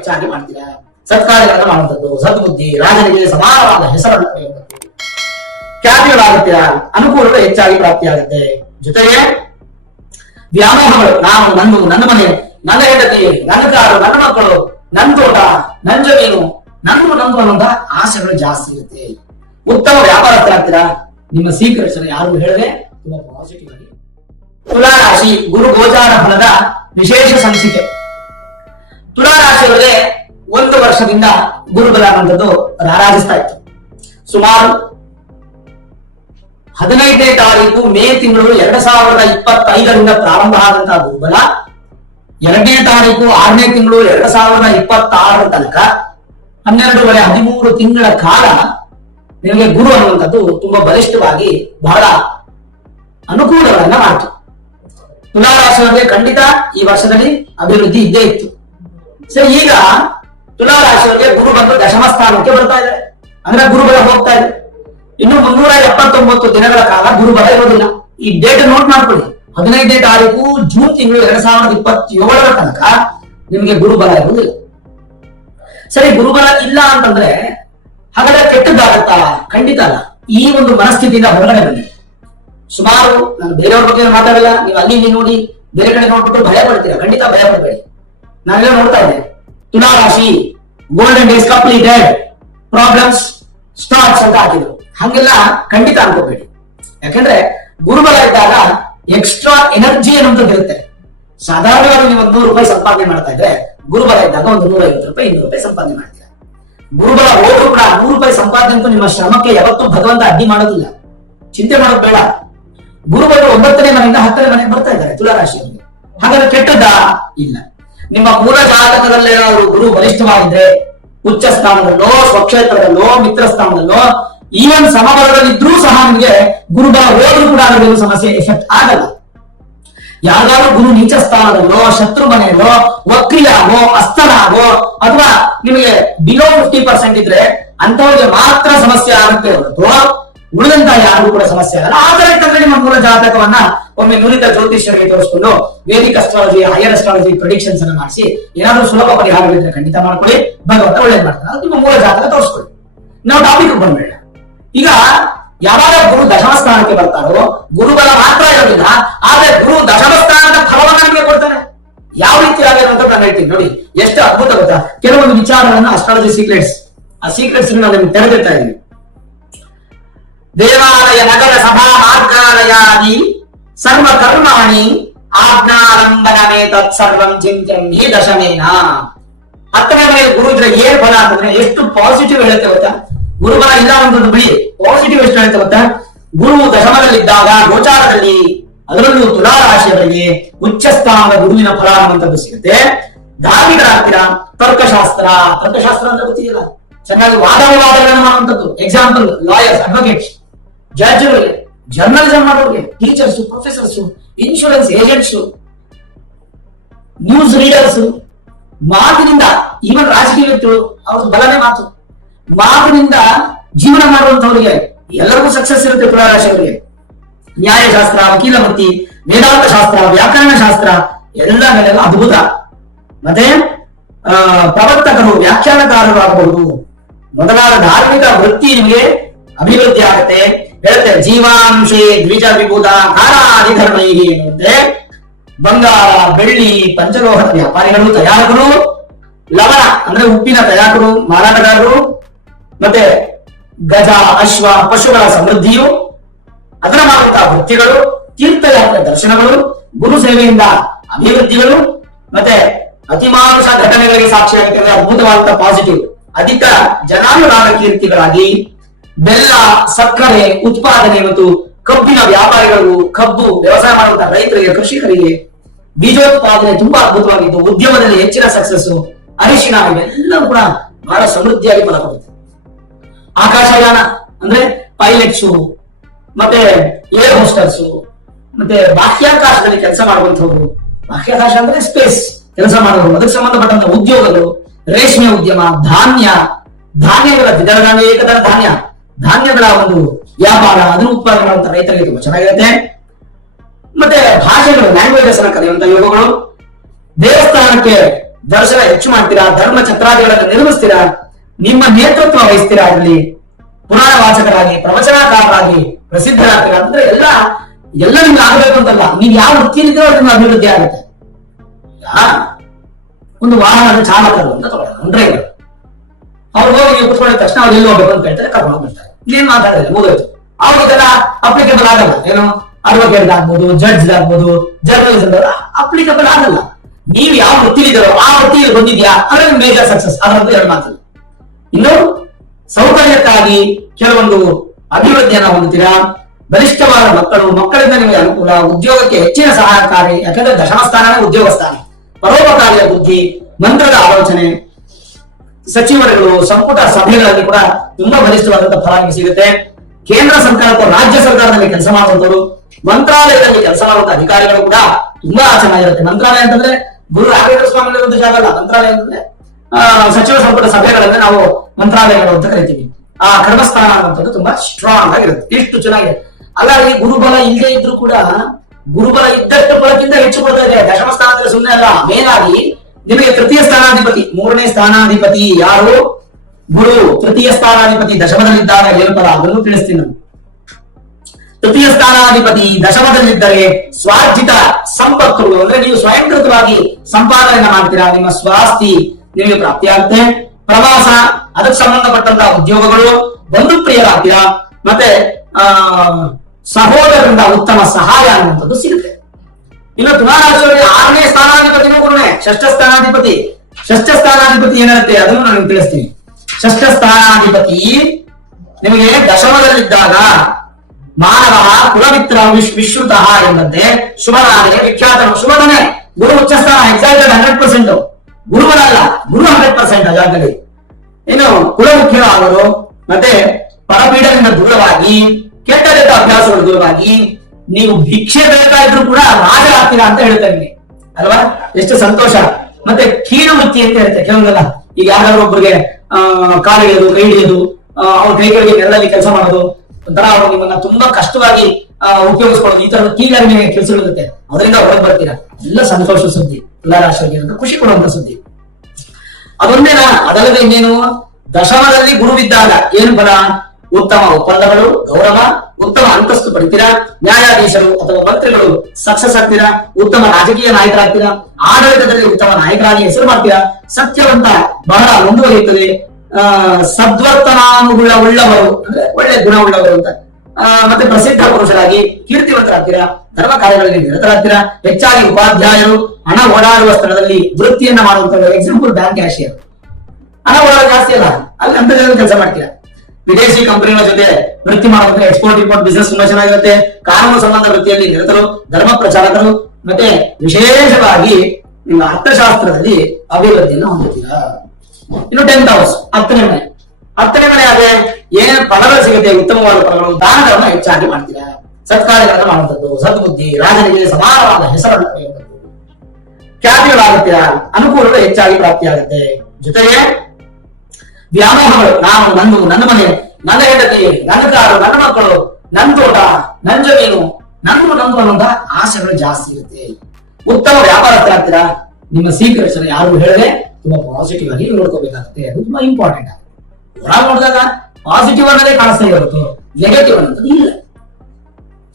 ಹೆಚ್ಚಾಗಿ ಮಾಡ್ತೀರಾ. ಸತ್ಕಾರ್ಯಗಳನ್ನು ಮಾಡುವಂಥದ್ದು, ಸದ್ಬುದ್ಧಿ, ರಾಜನಿಗೆ ಸಮಾನವಾದ ಹೆಸರನ್ನು ಪಡೆಯುವಂಥದ್ದು, ಖ್ಯಾತಿಗಳಾಗುತ್ತೀರಾ, ಅನುಕೂಲಗಳು ಹೆಚ್ಚಾಗಿ ಪ್ರಾಪ್ತಿಯಾಗುತ್ತೆ. ಜೊತೆಗೆ ವ್ಯಾಮೋಹಗಳು, ನಾನು ನನ್ನ ಮನೆ, ನನ್ನ ಹೆಂಡತಿ, ನನ್ನ ಕಾರು, ನನ್ನ ಮಕ್ಕಳು, ನನ್ನ ತೋಟ, ನನ್ನ ಜಮೀನು, ನಂದು ಅನ್ನೋದ ಆಸೆಗಳು ಜಾಸ್ತಿ ಇರುತ್ತೆ. ಉತ್ತಮ ವ್ಯಾಪಾರಸ್ಥರಾಗ್ತೀರಾ. ನಿಮ್ಮ ಸೀಕ್ರೆಟ್ಸ್ ಯಾರು ಹೇಳಿದ್ರೆ ತುಂಬಾ ಪಾಸಿಟಿವ್ ಆಗಿ. ತುಲಾರಾಶಿ ಗುರು ಗೋಚಾರ ಫಲದ ವಿಶೇಷ ಸಂಚಿಕೆ. ತುಲಾರಾಶಿಯವರಿಗೆ 1 ವರ್ಷದಿಂದ ಗುರುಬಲ ಅನ್ನುವಂಥದ್ದು ರಾರಾಜಿಸ್ತಾ ಇತ್ತು. ಸುಮಾರು 15ನೇ ತಾರೀಕು ಮೇ ತಿಂಗಳು 2025ರಿಂದ ಪ್ರಾರಂಭ ಆದಂತಹ ಗುರುಬಲ 2ನೇ ತಾರೀಕು 6ನೇ ತಿಂಗಳು 2026ರ ತನಕ 12.5-13 ತಿಂಗಳ ಕಾಲ ನಿಮಗೆ ಗುರು ಅನ್ನುವಂಥದ್ದು ತುಂಬಾ ಬಲಿಷ್ಠವಾಗಿ ಬಹಳ ಅನುಕೂಲಗಳನ್ನ ಮಾಡ್ತು. ತುಲಾರಾಶಿಯವರಿಗೆ ಖಂಡಿತ ಈ ವರ್ಷದಲ್ಲಿ ಅಭಿವೃದ್ಧಿ ಇದ್ದೇ ಇತ್ತು. ಸರಿ, ಈಗ ತುಲಾರಾಶಿಯವರಿಗೆ ಗುರು ಬಂದು ದಶಮ ಸ್ಥಾನಕ್ಕೆ ಬರ್ತಾ ಇದ್ದಾರೆ. ಅಂದ್ರೆ ಗುರುಬಲ ಹೋಗ್ತಾ ಇದೆ. ಇನ್ನು 379 ದಿನಗಳ ಕಾಲ ಗುರುಬಲ ಇರೋದಿಲ್ಲ. ಈ ಡೇಟ್ ನೋಟ್ ಮಾಡ್ಕೊಳ್ಳಿ. 15ನೇ ತಾರೀಕು ಜೂನ್ ತಿಂಗಳು 2027ರ ತನಕ ನಿಮಗೆ ಗುರುಬಲ ಇರುವುದಿಲ್ಲ. ಸರಿ, ಗುರುಬಲ ಇಲ್ಲ ಅಂತಂದ್ರೆ ಹಾಗಾದ್ರೆ ಕೆಟ್ಟದ್ದಾಗತ್ತಾ? ಖಂಡಿತ ಅಲ್ಲ. ಈ ಒಂದು ಮನಸ್ಥಿತಿಯಿಂದ ಹೊರಗಡೆ ಬನ್ನಿ. ಸುಮಾರು ನಾನು ಬೇರೆಯವ್ರ ಬಗ್ಗೆ ಮಾತಾಡಲ್ಲ, ನೀವು ಅಲ್ಲಿ ನೋಡಿ ಬೇರೆ ಕಡೆ ನೋಡ್ಬಿಟ್ಟು ಭಯ ಪಡ್ತೀರಾ. ಖಂಡಿತ ಭಯ ಪಡಬೇಡಿ. ನಾನೆಲ್ಲ ನೋಡ್ತಾ ಇದ್ದೆ, ತುಲಾರಾಶಿ golden days completed, problems starts ಅಂತ ಹಾಕಿದ್ರು. ಹಂಗೆಲ್ಲ ಖಂಡಿತ ಅನ್ಕೋಬೇಡಿ. ಯಾಕಂದ್ರೆ ಗುರುಬಲ ಇದ್ದಾಗ ಎಕ್ಸ್ಟ್ರಾ ಎನರ್ಜಿ ಅನ್ನೋದು ಇರುತ್ತೆ. ಸಾಧಾರಣವಾಗಿ ನೀವು 100 ರೂಪಾಯಿ ಸಂಪಾದನೆ ಮಾಡ್ತಾ ಇದ್ರೆ ಗುರುಬಲ ಇದ್ದಾಗ ಒಂದು 150 ರೂಪಾಯಿ 200 ರೂಪಾಯಿ ಸಂಪಾದನೆ ಮಾಡ್ತೀರಾ. ಗುರುಬಲ ಹೋದ್ರು ಕೂಡ 100 ರೂಪಾಯಿ ಸಂಪಾದನೆ ಅಂತೂ ನಿಮ್ಮ ಶ್ರಮಕ್ಕೆ ಯಾವತ್ತೂ ಭಗವಂತ ಅಡ್ಡಿ ಮಾಡೋದಿಲ್ಲ. ಚಿಂತೆ ಮಾಡೋದು ಬೇಡ. ಗುರುಬಲ 9ನೇ ಮನೆಯಿಂದ 10ನೇ ಮನೆಗೆ ಬರ್ತಾ ಇದ್ದಾರೆ ತುಲಾರಾಶಿಯವರಿಗೆ. ಹಾಗಾದ್ರೆ ಕೆಟ್ಟದ್ದ? ಇಲ್ಲ. ನಿಮ್ಮ ಮೂಲ ಜಾತಕದಲ್ಲೇನಾದ್ರು ಗುರು ಬಲಿಷ್ಠವಾಗಿದ್ರೆ ಉಚ್ಚ ಸ್ಥಾನದಲ್ಲೋ, ಸ್ವಕ್ಷೇತ್ರದಲ್ಲೋ, ಮಿತ್ರ ಸ್ಥಾನದಲ್ಲೋ, ಈವನ್ ಸಮಬಲದಲ್ಲಿದ್ರೂ ಸಹ ನಿಮಗೆ ಗುರುಬಲ ಹೋದ್ರೂ ಕೂಡ ಅದರಲ್ಲಿ ಸಮಸ್ಯೆ ಎಫೆಕ್ಟ್ ಆಗಲ್ಲ. ಯಾವ್ದಾದ್ರು ಗುರು ನೀಚ ಸ್ಥಾನದಲ್ಲೋ, ಶತ್ರು ಮನೆಯಲ್ಲೋ, ವಕ್ರಿಯಾಗೋ, ಅಸ್ತನಾಗೋ, ಅಥವಾ ನಿಮಗೆ ಬಿಲೋ 50% ಇದ್ರೆ ಅಂತವ್ರಿಗೆ ಮಾತ್ರ ಸಮಸ್ಯೆ ಆಗುತ್ತೆ ಹೊರತು ಉಳಿದಂತ ಯಾರಿಗೂ ಕೂಡ ಸಮಸ್ಯೆ ಆಗಲ್ಲ. ಆತರ ಇತ್ತಂದ್ರೆ ನಿಮ್ಮ ಮೂಲ ಜಾತಕವನ್ನ ಒಮ್ಮೆ ನುರಿತ ಜ್ಯೋತಿಷ್ಯರಿಗೆ ತೋರಿಸ್ಕೊಂಡು Vedic astrology, higher astrology predictions ಅನ್ನ ಮಾಡಿಸಿ ಏನಾದ್ರೂ ಸುಲಭ ಪರಿಹಾರಗಳಿದ್ರೆ ಖಂಡಿತ ಮಾಡ್ಕೊಳ್ಳಿ. ಭಗವಂತ ಒಳ್ಳೇದ್ ಮಾಡ್ತಾನೆ. ಅದು ನಿಮ್ಮ ಮೂಲ ಜಾತಕ ತೋರಿಸ್ಕೊಳ್ಳಿ. ನಾವು ಟಾಪಿಕ್ ಬಂದ್ಬೇಡ. ಈಗ ಯಾವಾಗ ಗುರು ದಶಮ ಸ್ಥಾನಕ್ಕೆ ಬರ್ತಾರೋ ಗುರುಬಲ ಮಾತ್ರ ಇರೋದಿಲ್ಲ, ಆದ್ರೆ ಗುರು ದಶಮ ಸ್ಥಾನದ ಫಲವನ್ನ ನಿಮಗೆ ಕೊಡ್ತಾನೆ. ಯಾವ ರೀತಿ ಆಗಿದೆ ಅಂತ ನಾನು ಹೇಳ್ತೀನಿ ನೋಡಿ. ಎಷ್ಟು ಅದ್ಭುತ ಗೊತ್ತಾ? ಕೆಲವೊಂದು ವಿಚಾರಗಳನ್ನ ಅಸ್ಟ್ರಾಲಜಿ ಸೀಕ್ರೆಟ್ಸ್, ಆ ಸೀಕ್ರೆಟ್ಸ್ ನಾನು ನಿಮ್ಗೆ ತೆರೆದಿರ್ತಾ ಇದ್ದೀನಿ. ದೇವಾಲಯ ನಗರ ಸಭಾ ಮಾರ್ಗಾಲಯಾದಿ ಸರ್ವ ಕರ್ಮಾಣಿ ಆಜ್ಞಾಲಂಬನಮೇ ತತ್ಸರ್ವಂ ಚಿಂತ್ಯಂ ಹಿ ದಶಮೇನ. 10ನೇ ಮನೆಯಲ್ಲಿ ಗುರು ಇದ್ರೆ ಏನ್ ಫಲ ಅಂತಂದ್ರೆ ಎಷ್ಟು ಪಾಸಿಟಿವ್ ಹೇಳುತ್ತೆ ಗೊತ್ತಾ? ಗುರುಬಲ ಇಲ್ಲ ಅನ್ನೋದು ಬಿಡಿ, ಪಾಸಿಟಿವ್ ಎಷ್ಟು ಹೇಳುತ್ತೆ ಗೊತ್ತಾ? ಗುರು ದಶಮದಲ್ಲಿದ್ದಾಗ ಗೋಚಾರದಲ್ಲಿ, ಅದರಲ್ಲೂ ತುಲಾರಾಶಿಯವರಿಗೆ ಉಚ್ಚ ಸ್ಥಾನದ ಗುರುವಿನ ಫಲ ಅನ್ನುವಂಥದ್ದು ಸಿಗುತ್ತೆ. ಧಾರ್ಮಿಕರಾಗ್ತೀರಾ. ತರ್ಕಶಾಸ್ತ್ರ ಅಂತ ಗೊತ್ತಿದೆಯಲ್ಲ, ಚೆನ್ನಾಗಿ ವಾದ ವಿವಾದಗಳನ್ನು ಮಾಡುವಂಥದ್ದು. ಎಕ್ಸಾಂಪಲ್ ಲಾಯರ್ಸ್, ಅಡ್ವೊಕೇಟ್ಸ್, ಜಡ್ಜ್ಗಳಿಗೆ, ಜರ್ನಲಿಸಂ ಮಾಡೋರಿಗೆ, teachers, professors, insurance agents, news readers, ಮಾತಿನಿಂದ ಈವನ್ ರಾಜಕೀಯ ವ್ಯಕ್ತಿಗಳು, ಅವ್ರ ಬಲನೇ ಮಾತಿನಿಂದ ಜೀವನ ಮಾಡುವಂತವರಿಗೆ ಎಲ್ಲರಿಗೂ ಸಕ್ಸಸ್ ಇರುತ್ತೆ. ತುಲಾರಾಶಿಯವರಿಗೆ ನ್ಯಾಯಶಾಸ್ತ್ರ, ವಕೀಲ ವೃತ್ತಿ, ವೇದಾಂತ ಶಾಸ್ತ್ರ, ವ್ಯಾಕರಣ ಶಾಸ್ತ್ರ ಎಲ್ಲದಲ್ಲೆಲ್ಲ ಅದ್ಭುತ. ಮತ್ತೆ ಪ್ರವರ್ತಕರು, ವ್ಯಾಖ್ಯಾನಕಾರರು ಆಗಬಹುದು ಮೊದಲಾದ ಧಾರ್ಮಿಕ ವೃತ್ತಿ ನಿಮಗೆ ಅಭಿವೃದ್ಧಿ ಆಗುತ್ತೆ. ಹೇಳುತ್ತೆ ಜೀವಾಂಶೇ ದ್ವಿಜ ವಿಭೂತ ಕಾರಾದಿ ಧರ್ಮೈ ಎನ್ನುವಂತೆ ಬಂಗಾರ, ಬೆಳ್ಳಿ, ಪಂಚಲೋಹದ ವ್ಯಾಪಾರಿಗಳು, ತಯಾರಕರು, ಲವಣ ಅಂದ್ರೆ ಉಪ್ಪಿನ ತಯಾರಕರು, ಮಾರಾಟಗಾರರು, ಮತ್ತೆ ಗಜ, ಅಶ್ವ, ಪಶುಗಳ ಸಮೃದ್ಧಿಯು, ಅದರ ಮಾಡುವಂತಹ ವೃತ್ತಿಗಳು, ತೀರ್ಥಯಾತ್ರೆ ದರ್ಶನಗಳು, ಗುರು ಸೇವೆಯಿಂದ ಅಭಿವೃದ್ಧಿಗಳು, ಮತ್ತೆ ಅತಿಮಾನುಷ ಘಟನೆಗಳಿಗೆ ಸಾಕ್ಷಿಯಾಗಿರ್ತದೆ. ಅದ್ಭುತವಾದಂತಹ ಪಾಸಿಟಿವ್. ಅಧಿಕ ಜನಾನುರಾಗ ಕೀರ್ತಿಗಳಾಗಿ ಬೆಲ್ಲ, ಸಕ್ಕರೆ ಉತ್ಪಾದನೆ ಮತ್ತು ಕಬ್ಬಿನ ವ್ಯಾಪಾರಿಗಳು, ಕಬ್ಬು ವ್ಯವಸಾಯ ಮಾಡುವಂತಹ ರೈತರಿಗೆ, ಕೃಷಿಕರಿಗೆ ಬೀಜೋತ್ಪಾದನೆ ತುಂಬಾ ಅದ್ಭುತವಾಗಿದ್ದು ಉದ್ಯಮದಲ್ಲಿ ಹೆಚ್ಚಿನ ಸಕ್ಸಸ್, ಅರಿಶಿನ ಇವೆಲ್ಲವೂ ಕೂಡ ಬಹಳ ಸಮೃದ್ಧಿಯಾಗಿ ಫಲ ಕೊಡುತ್ತೆ. ಆಕಾಶಯಾನ ಅಂದ್ರೆ ಪೈಲಟ್ಸ್, ಮತ್ತೆ ಏರ್ ಹೋಸ್ಟರ್ಸ್, ಮತ್ತೆ ಬಾಹ್ಯಾಕಾಶದಲ್ಲಿ ಕೆಲಸ ಮಾಡುವಂತಹವರು, ಬಾಹ್ಯಾಕಾಶ ಅಂದ್ರೆ ಸ್ಪೇಸ್ ಕೆಲಸ ಮಾಡುವವರು, ಅದಕ್ಕೆ ಸಂಬಂಧಪಟ್ಟಂತ ಉದ್ಯೋಗಗಳು, ರೇಷ್ಮೆ ಉದ್ಯಮ, ಧಾನ್ಯಗಳ ದ್ವಿದಳ ಧಾನ್ಯ, ಏಕದಳ ಧಾನ್ಯಗಳ ಒಂದು ವ್ಯಾಪಾರ, ಅದನ್ನು ಉತ್ಪಾದನೆ ಮಾಡುವಂತ ರೈತರಿಗೆ ತುಂಬಾ ಚೆನ್ನಾಗಿರುತ್ತೆ. ಮತ್ತೆ ಭಾಷೆಗಳು, ಲ್ಯಾಂಗ್ವೇಜಸ್ ಅನ್ನ ಕಲಿಯುವಂತ ಯೋಗಗಳು, ದೇವಸ್ಥಾನಕ್ಕೆ ದರ್ಶನ ಹೆಚ್ಚು ಮಾಡ್ತೀರಾ, ಧರ್ಮ ಛತ್ರಾದಿಗಳನ್ನು ನಿರ್ಮಿಸ್ತೀರಾ, ನಿಮ್ಮ ನೇತೃತ್ವ ವಹಿಸ್ತೀರಾ, ಅಲ್ಲಿ ಪುರಾಣ ವಾಚಕರಾಗಿ ಪ್ರವಚನಕಾರರಾಗಿ ಪ್ರಸಿದ್ಧರಾಗ್ತೀರಾ ಅಂದ್ರೆ ಎಲ್ಲ ನಿಮ್ಗೆ ಆಗ್ಬೇಕು ಅಂತಲ್ಲ, ನೀವು ಯಾವ ವೃತ್ತಿಯಲ್ಲಿದ್ರೂ ನಿಮ್ಮ ಅಭಿವೃದ್ಧಿ ಆಗುತ್ತೆ. ಒಂದು ವಾಹನದ ಚಾಲಕರು ಅಂತ ತಗೊಳ್ಳೋಣ, ಡ್ರೈವರ್. ಅವ್ರು ಹೋಗಿ ನೀವು ಕುತ್ಕೊಂಡಿದ ತಕ್ಷಣ ಅವ್ರು ಎಲ್ಲಿ ಹೋಗ್ಬೇಕು ಅಂತ ಹೇಳ್ತಾರೆ, ಕರ್ಕೊಂಡು ಹೋಗ್ಬಿಡ್ತಾರೆ. ಏನ್ ಮಾತಾಡಿದ್ರೆ ಮುಗಿದೋಯ್ತು. ಅವ್ರಿಗೆಲ್ಲ ಅಪ್ಲಿಕೇಬಲ್ ಆಗಲ್ಲ. ಏನು ಅಡ್ವೊಕೇಟ್ ಆಗ್ಬೋದು, ಜಡ್ಜ್ ಆಗ್ಬೋದು, ಜರ್ನಲಿಸ್ಟ್ ಅಪ್ಲಿಕೇಬಲ್ ಆಗಲ್ಲ. ನೀವು ಯಾವ ವೃತ್ತಿಲಿದ್ದೀರೋ ಆ ವೃತ್ತಿಯಲ್ಲಿ ಬಂದಿದ್ಯಾ ಅಂದ್ರೆ ಮೇಜರ್ ಸಕ್ಸಸ್. ಅದರಂತೂ ಎರಡು ಮಾತಿಲ್ಲ. ಇನ್ನು ಸೌಕರ್ಯಕ್ಕಾಗಿ ಕೆಲವೊಂದು ಅಭಿವೃದ್ಧಿಯನ್ನ ಹೊಂದುತ್ತೀರಾ, ಬಲಿಷ್ಠವಾದ ಮಕ್ಕಳಿಂದ ನಿಮಗೆ ಅನುಕೂಲ, ಉದ್ಯೋಗಕ್ಕೆ ಹೆಚ್ಚಿನ ಸಹಾಯಕಾರಿ. ಯಾಕಂದ್ರೆ ದಶಮ ಸ್ಥಾನವೇ ಉದ್ಯೋಗ ಸ್ಥಾನ. ಪರೋಪಕಾರಿಯ ಬುದ್ಧಿ, ಮಂತ್ರದ ಆಲೋಚನೆ, ಸಚಿವರುಗಳು ಸಂಪುಟ ಸಭೆಗಳಲ್ಲಿ ಕೂಡ ತುಂಬಾ ಬಲಿಷ್ಠವಾದಂತಹ ಫಲ ನಿಮಗೆ ಸಿಗುತ್ತೆ. ಕೇಂದ್ರ ಸರ್ಕಾರ ಅಥವಾ ರಾಜ್ಯ ಸರ್ಕಾರದಲ್ಲಿ ಕೆಲಸ ಮಾಡುವಂತವರು, ಮಂತ್ರಾಲಯದಲ್ಲಿ ಕೆಲಸ ಮಾಡುವಂತಹ ಅಧಿಕಾರಿಗಳು ಕೂಡ ತುಂಬಾ ಚೆನ್ನಾಗಿರುತ್ತೆ. ಮಂತ್ರಾಲಯ ಅಂತಂದ್ರೆ ಗುರು ರಾಘವೇಂದ್ರ ಸ್ವಾಮಿ ಇರುವಂತ ಜಾಗ ಅಲ್ಲ. ಮಂತ್ರಾಲಯ ಅಂತಂದ್ರೆ ಸಚಿವ ಸಂಪುಟ ಸಭೆಗಳನ್ನ ನಾವು ಮಂತ್ರಾಲಯಗಳು ಅಂತ ಕರಿತೀವಿ. ಆ ಕರ್ಮಸ್ಥಾನ ಅನ್ನುವಂಥದ್ದು ತುಂಬಾ ಸ್ಟ್ರಾಂಗ್ ಆಗಿರುತ್ತೆ. ಇಷ್ಟು ಚೆನ್ನಾಗಿದೆ. ಅಲ್ಲ, ಈ ಗುರುಬಲ ಇಲ್ಲದೆ ಇದ್ರು ಕೂಡ ಗುರುಬಲ ಇದ್ದಷ್ಟು ಬಲಕ್ಕಿಂತ ಹೆಚ್ಚು ಬರ್ತಾ ಇದೆ. ದಶಮ ಸ್ಥಾನದಲ್ಲಿ ಸುಮ್ಮನೆ ಅಲ್ಲ, ಮೇಲಾಗಿ ನಿಮಗೆ ತೃತೀಯ ಸ್ಥಾನಾಧಿಪತಿ, ಮೂರನೇ ಸ್ಥಾನಾಧಿಪತಿ ಯಾರು? ಗುರು. ತೃತೀಯ ಸ್ಥಾನಾಧಿಪತಿ ದಶಮದಲ್ಲಿದ್ದಾಗ ಏನು ಫಲ ಅದನ್ನು ತಿಳಿಸ್ತೀನಿ ನಾನು. ತೃತೀಯ ಸ್ಥಾನಾಧಿಪತಿ ದಶಮದಲ್ಲಿದ್ದರೆ ಸ್ವಾರ್ಜಿತ ಸಂಪತ್ತು ಅಂದ್ರೆ ನೀವು ಸ್ವಯಂಕೃತವಾಗಿ ಸಂಪಾದನೆ ಮಾಡ್ತೀರಾ, ನಿಮ್ಮ ಸ್ವಾಸ್ತಿ ನಿಮಗೆ ಪ್ರಾಪ್ತಿಯಾಗುತ್ತೆ. ಪ್ರವಾಸ, ಅದಕ್ಕೆ ಸಂಬಂಧಪಟ್ಟಂತಹ ಉದ್ಯೋಗಗಳು, ಬಂಧು ಪ್ರಿಯರಾಗ್ತೀರಾ, ಮತ್ತೆ ಸಹೋದರರಿಂದ ಉತ್ತಮ ಸಹಾಯ ಅನ್ನುವಂಥದ್ದು ಸಿಗುತ್ತೆ. ಇನ್ನು ತುಲಾರಾಶಿಯವರಿಗೆ 6ನೇ ಸ್ಥಾನಾಧಿಪತಿನೂ ಗುರುನೇ, ಷಷ್ಠ ಸ್ಥಾನಾಧಿಪತಿ. ಷಷ್ಠ ಸ್ಥಾನಾಧಿಪತಿ ಏನಿರುತ್ತೆ ಅದನ್ನು ನಾನು ತಿಳಿಸ್ತೀನಿ. ಷಷ್ಠ ಸ್ಥಾನಾಧಿಪತಿ ನಿಮಗೆ ದಶಮದಲ್ಲಿದ್ದಾಗ ಮಾನವ ಕುಲಮಿತ್ರ ವಿಶ್ರುತ ಎಂಬಂತೆ ಶುಭನಾದರೆ ವಿಖ್ಯಾತನು. ಶುಭನೇ ಗುರು ಉಚ್ಚ ಸ್ಥಾನ, ಎಕ್ಸಾಕ್ಟೆಡ್ 100%. ಗುರುಗಳಲ್ಲ, ಗುರು 100% ಆ ಜಾಗದಲ್ಲಿ. ಇನ್ನು ಕುಲಮುಖ್ಯರಾದರು, ಮತ್ತೆ ಪರಪೀಡದಿಂದ ದೂರವಾಗಿ, ಕೆಟ್ಟ ಅಭ್ಯಾಸಗಳು ದೂರವಾಗಿ, ನೀವು ಭಿಕ್ಷೆ ಬೇಕಾ ಇದ್ರು ಕೂಡ ರಾಜ ಆಗ್ತೀರಾ ಅಂತ ಹೇಳ್ತೇನೆ ಅಲ್ವಾ? ಎಷ್ಟು ಸಂತೋಷ. ಮತ್ತೆ ಕೀಳು ವೃತ್ತಿ ಅಂತ ಹೇಳ್ತೇವೆ ಕೆಲವೊಂದಲ್ಲ. ಈಗ ಯಾರಾದ್ರೂ ಒಬ್ಬರಿಗೆ ಕಾಲು ಹಿಡಿಯೋದು, ಕೈ ಹಿಡಿಯೋದು, ಅವ್ರ ಕೈಗಳಿಗೆ ನೆರಳಲ್ಲಿ ಕೆಲಸ ಮಾಡೋದು, ಒಂಥರ ಅವರು ನಿಮ್ಮನ್ನ ತುಂಬಾ ಕಷ್ಟವಾಗಿ ಉಪಯೋಗಿಸ್ಕೊಳ್ಳೋದು, ಈ ತರದ ಕೀಳರಿಮೆ ಕೆಲಸಗಳಿರುತ್ತೆ. ಅದರಿಂದ ಹೊರಗೆ ಬರ್ತೀರಾ. ಎಲ್ಲ ಸಂತೋಷ ಸುದ್ದಿ. ತುಲಾರಾಶಿಯವರಿಗೆ ಖುಷಿ ಕೊಡುವಂತ ಸುದ್ದಿ. ಅದೊಂದೇನಾ? ಅದಲ್ಲದೆ ಇನ್ನೇನು? ದಶಮದಲ್ಲಿ ಗುರುವಿದ್ದಾಗ ಏನು ಫಲ? ಉತ್ತಮ ಒಪ್ಪಂದಗಳು, ಗೌರವ, ಉತ್ತಮ ಅಂತಸ್ತು ಪಡಿತೀರಾ. ನ್ಯಾಯಾಧೀಶರು ಅಥವಾ ಮಂತ್ರಿಗಳು ಸಕ್ಸಸ್ ಆಗ್ತೀರಾ. ಉತ್ತಮ ರಾಜಕೀಯ ನಾಯಕರಾಗ್ತೀರಾ. ಆಡಳಿತದಲ್ಲಿ ಉತ್ತಮ ನಾಯಕರಾಗಿ ಹೆಸರು ಮಾಡ್ತೀರಾ. ಸತ್ಯವಂತ ಬಹಳ ಮುಂದುವರಿಯುತ್ತದೆ. ಸದ್ವರ್ತನಾನುಗುಣವುಳ್ಳವರು ಅಂದ್ರೆ ಒಳ್ಳೆ ಗುಣವುಳ್ಳವರು ಅಂತ. ಮತ್ತೆ ಪ್ರಸಿದ್ಧ ಪುರುಷರಾಗಿ ಕೀರ್ತಿವಂತರಾಗ್ತೀರಾ. ಧರ್ಮ ಕಾರ್ಯಗಳಲ್ಲಿ ನಿರತರಾಗ್ತೀರಾ. ಹೆಚ್ಚಾಗಿ ಉಪಾಧ್ಯಾಯರು, ಹಣ ಓಡಾಡುವ ಸ್ಥಳದಲ್ಲಿ ವೃತ್ತಿಯನ್ನ ಮಾಡುವಂತ. Example bank cashier. ಹಣ ಓಡಾಡ ಜಾಸ್ತಿ ಅಲ್ಲ, ಅಲ್ಲಿ ಅಂತರ್ಜಾಲ ಕೆಲಸ ಮಾಡ್ತೀರಾ. ವಿದೇಶಿ ಕಂಪನಿಗಳ ಜೊತೆ ವೃತ್ತಿ ಮಾಡುವಂತ ಎಕ್ಸ್ಪೋರ್ಟ್ ಇಂಪೋರ್ಟ್ ಬಿಸಿನೆಸ್ ತುಂಬಾ ಚೆನ್ನಾಗಿರುತ್ತೆ. ಕಾನೂನು ಸಂಬಂಧ ವೃತ್ತಿಯಲ್ಲಿ ನಿರತರು, ಧರ್ಮ ಪ್ರಚಾರಕರು, ಮತ್ತೆ ವಿಶೇಷವಾಗಿ ನಿಮ್ಮ ಅರ್ಥಶಾಸ್ತ್ರದಲ್ಲಿ ಅಭಿವೃದ್ಧಿಯನ್ನು ಹೊಂದುತ್ತೀರಾ. ಇನ್ನು 10th ಹೌಸ್, 10ನೇ ಮನೆ. 10ನೇ ಮನೆ ಆದ್ರೆ ಏನೇನು ಫಲಗಳು ಸಿಗುತ್ತೆ? ಉತ್ತಮವಾದ ಫಲಗಳು. ದಾನ ಧರ್ಮ ಹೆಚ್ಚಾಗಿ ಮಾಡ್ತೀರಾ. ಸತ್ಕಾರ್ಯಗಳನ್ನು ಮಾಡುವಂಥದ್ದು, ಸದ್ಬುದ್ಧಿ, ರಾಜನಿಗೆ ಸಮಾನವಾದ ಹೆಸರನ್ನು ಪಡೆಯುವಂಥದ್ದು, ಖ್ಯಾತಿಗಳಾಗುತ್ತೀರಾ. ಅನುಕೂಲಗಳು ಹೆಚ್ಚಾಗಿ ಪ್ರಾಪ್ತಿಯಾಗುತ್ತೆ. ಜೊತೆಗೆ ವ್ಯಾಮೋಹಗಳು, ನಾನು ನನ್ನ ಮನೆ, ನನ್ನ ಹೆಂಡತಿ, ನನ್ನ ಕಾರು, ನನ್ನ ಮಕ್ಕಳು, ನನ್ನ ತೋಟ, ನನ್ನ ಜಮೀನು, ನಂದು ಅನ್ನೋದ ಆಸೆಗಳು ಜಾಸ್ತಿ ಇರುತ್ತೆ. ಉತ್ತಮ ವ್ಯಾಪಾರಸ್ಥರಾಗ್ತೀರಾ. ನಿಮ್ಮ ಸೀಕ್ರೆಟ್ಸ್ ಅನ್ನು ಯಾರು ಹೇಳದೆ ತುಂಬಾ ಪಾಸಿಟಿವ್ ಆಗಿ ನೋಡ್ಕೋಬೇಕಾಗುತ್ತೆ. ಅದು ತುಂಬಾ ಇಂಪಾರ್ಟೆಂಟ್. ಹೊರ ನೋಡಿದಾಗ ಪಾಸಿಟಿವ್ ಅನ್ನೋದೇ ಕಾಣಿಸ್ತಾ ಇರುತ್ತೆ, ನೆಗೆಟಿವ್ ಅನ್ನೋದು ಇಲ್ಲ.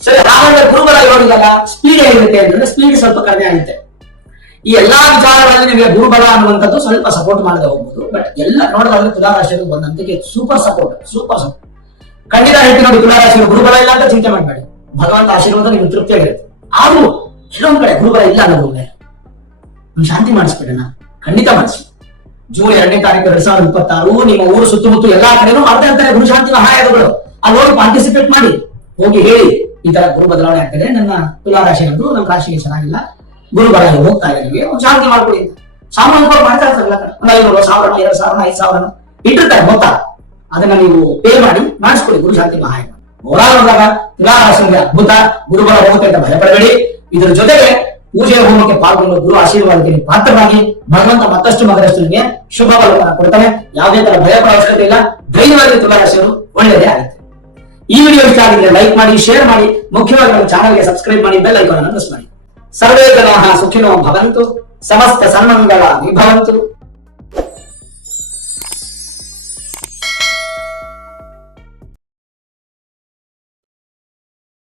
ಸರಿ, ಹಾಗಾದ್ರೆ ಗುರುಬಲ ನೋಡಿದಾಗ ಸ್ಪೀಡ್ ಹೇಗಿರುತ್ತೆ ಅಂತಂದ್ರೆ ಸ್ಪೀಡ್ ಸ್ವಲ್ಪ ಕಡಿಮೆ ಆಗುತ್ತೆ. ಈ ಎಲ್ಲಾ ವಿಚಾರಗಳಲ್ಲಿ ನಿಮಗೆ ಗುರುಬಲ ಅನ್ನುವಂಥದ್ದು ಸ್ವಲ್ಪ ಸಪೋರ್ಟ್ ಮಾಡದೆ ಹೋಗ್ಬೋದು. ಬಟ್ ಎಲ್ಲ ನೋಡಿದ್ರೆ ತುಲಾರಾಶಿಯಲ್ಲಿ ಬಂದಂತಕ್ಕೆ ಸೂಪರ್ ಸಪೋರ್ಟ್. ಖಂಡಿತ ಹೇಳ್ತೀನಿ ನೋಡಿ, ತುಲಾರಾಶಿಯಲ್ಲಿ ಗುರುಬಲ ಇಲ್ಲ ಅಂತ ಚಿಂತೆ ಮಾಡಬೇಡಿ. ಭಗವಂತ ಆಶೀರ್ವಾದ ನಿಮ್ಗೆ ತೃಪ್ತಿಯಾಗಿರುತ್ತೆ. ಆದ್ರೂ ಕೆಲವೊಂದ್ ಕಡೆ ಗುರುಬಲ ಇಲ್ಲ ಅನ್ನೋದು ಶಾಂತಿ ಮಾಡಿಸ್ಬೇಡಣ, ಖಂಡಿತ ಮಾಡಿಸಿ. ಜೂನ್ 2ನೇ ತಾರೀಕು 2026 ನಿಮ್ಮ ಊರು ಸುತ್ತಮುತ್ತ ಎಲ್ಲಾ ಕಡೆನೂ ಮಾಡ್ತಾ ಇರ್ತಾರೆ ಗುರು ಶಾಂತಿ ಮಹಾಯಾಗಗಳು. ಅಲ್ಲಿ ಹೋಗಿ ಪಾರ್ಟಿಸಿಪೇಟ್ ಮಾಡಿ, ಹೋಗಿ ಹೇಳಿ ಈ ತರ ಗುರು ಬದಲಾವಣೆ ಆಗ್ತದೆ, ನನ್ನ ತುಲಾರಾಶಿ ಅಂತೂ ನಮ್ಮ ರಾಶಿಗೆ ಚೆನ್ನಾಗಿಲ್ಲ, ಗುರು ಬಲ ಹೋಗ್ತಾ ಇದೆ, ನಿಮಗೆ ಒಂದು ಶಾಂತಿ ಮಾಡ್ಕೊಡಿ ಅಂತ ಸಾಮಾನ್ಯವಾಗಿ ಮಾಡ್ತಾ ಇರ್ತಾರಲ್ಲ. 500, 1000, 2000, 5000 ಇಟ್ಟಿರ್ತಾರೆ ಮೊತ್ತ. ಅದನ್ನ ನೀವು ಪೇ ಮಾಡಿ ಮಾಡಿಸ್ಕೊಡಿ ಗುರು ಶಾಂತಿ ಮಹಾಯಾಗ. ಹೋರಾಡುವಾಗ ತುಲಾರಾಶಿಗೆ ಅದ್ಭುತ ಗುರುಬಲ ಹೋಗುತ್ತೆ ಅಂತ ಭಯಪಡಬೇಡಿ. ಇದರ ಜೊತೆಗೆ ಪೂಜೆ ಹೋಮಕ್ಕೆ ಪಾಲ್ಗೊಂಡು ಗುರು ಆಶೀರ್ವಾದಕ್ಕೆ ಪಾತ್ರರಾಗಿ ಭಗವಂತ ಮತ್ತಷ್ಟು ಮಗದಷ್ಟು ನಿಮಗೆ ಶುಭ ಫಲವನ್ನು ಕೊಡ್ತಾನೆ. ಯಾವುದೇ ತರ ಭಯ ಪಡೋ ಅವಶ್ಯಕತೆ ಇಲ್ಲ. ಧೈರ್ಯವಾಗಿ ತುಲಾರಾಶಿಯವರು ಒಳ್ಳೆಯದೇ ಆಗುತ್ತೆ. ಈ ವಿಡಿಯೋ ಇಷ್ಟ ಆಗಿದ್ರೆ ಲೈಕ್ ಮಾಡಿ, ಶೇರ್ ಮಾಡಿ, ಮುಖ್ಯವಾಗಿ ನಮ್ಮ ಚಾನಲ್ಗೆ ಸಬ್ಸ್ಕ್ರೈಬ್ ಮಾಡಿ, ಬೆಲ್ ಐಕಾನ್ ಅನ್ನು ಪ್ರೆಸ್ ಮಾಡಿ. ಸರ್ವೇ ಜನಾಃ ಸುಖಿನೋ ಭವಂತು, ಸಮಸ್ತ ಸನ್ಮಂಗಳಾನಿ ಭವಂತು.